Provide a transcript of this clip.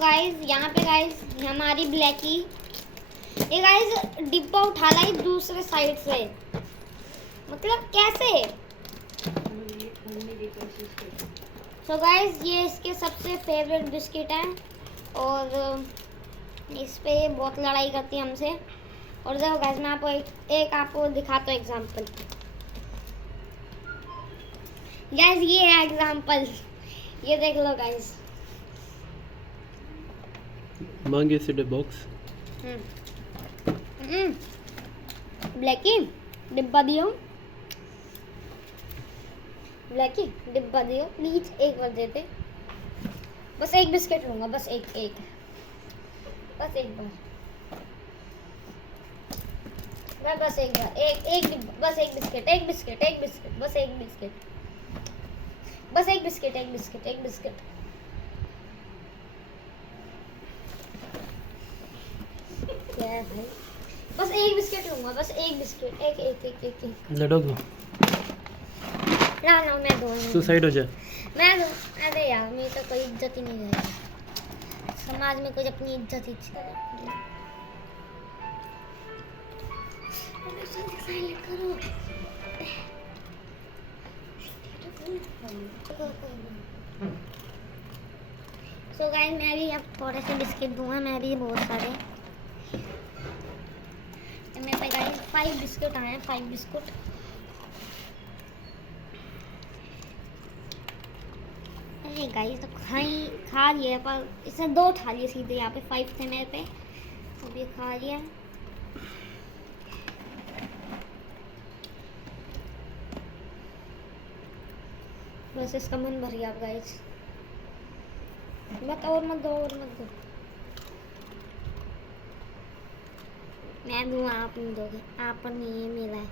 Guys यहाँ पे guys हमारी ब्लैकी ये गाइस डिब्बा उठा लाई दूसरे साइड से, मतलब कैसे। सो गाइस ये इसके सबसे फेवरेट बिस्किट हैं और इस पे बहुत लड़ाई करती है हमसे। और देखो गाइस मैं आपको एक आपको दिखाता हूँ एग्जांपल। गाइस ये है एग्जांपल, ये देख लो गाइस। मांगे सीधे बॉक्स। ब्लैकी डिब्बा दियो, ब्लैकी डिब्बा दियो प्लीज, एक बार देते। बस एक बिस्किट लूंगा, बस एक बस एक बार, मैं बस एक बार एक डिब्बा, बस एक बिस्किट बस एक बिस्किट, बस एक बिस्किट। क्या है भाई, बस एक बिस्किट लूंगा, बस एक बिस्किट, एक लड़ोगे? ना मैं दो, तू साइड हो जा। मैं दो। अरे यार मेरी तो कोई इज्जत ही नहीं रहेगी समाज में, कोई अपनी इज्जत ही करो। सो गाइस मैं भी अब थोड़े से बिस्किट दूंगा, मैं भी बहुत सारे। मेरे पे गाइस 5 बिस्किट आए हैं, 5 बिस्कुट। अरे गाइस तो खा लिए, पर इसने 2 खा लिए सीधे, यहाँ पे 5 थे मेरे पे, अब ये खा लिया। बस इसका मन भर गया गाइस, मत दो। मैं दूँ, आप नहीं दोगे, आप पर नहीं है, मेरा है।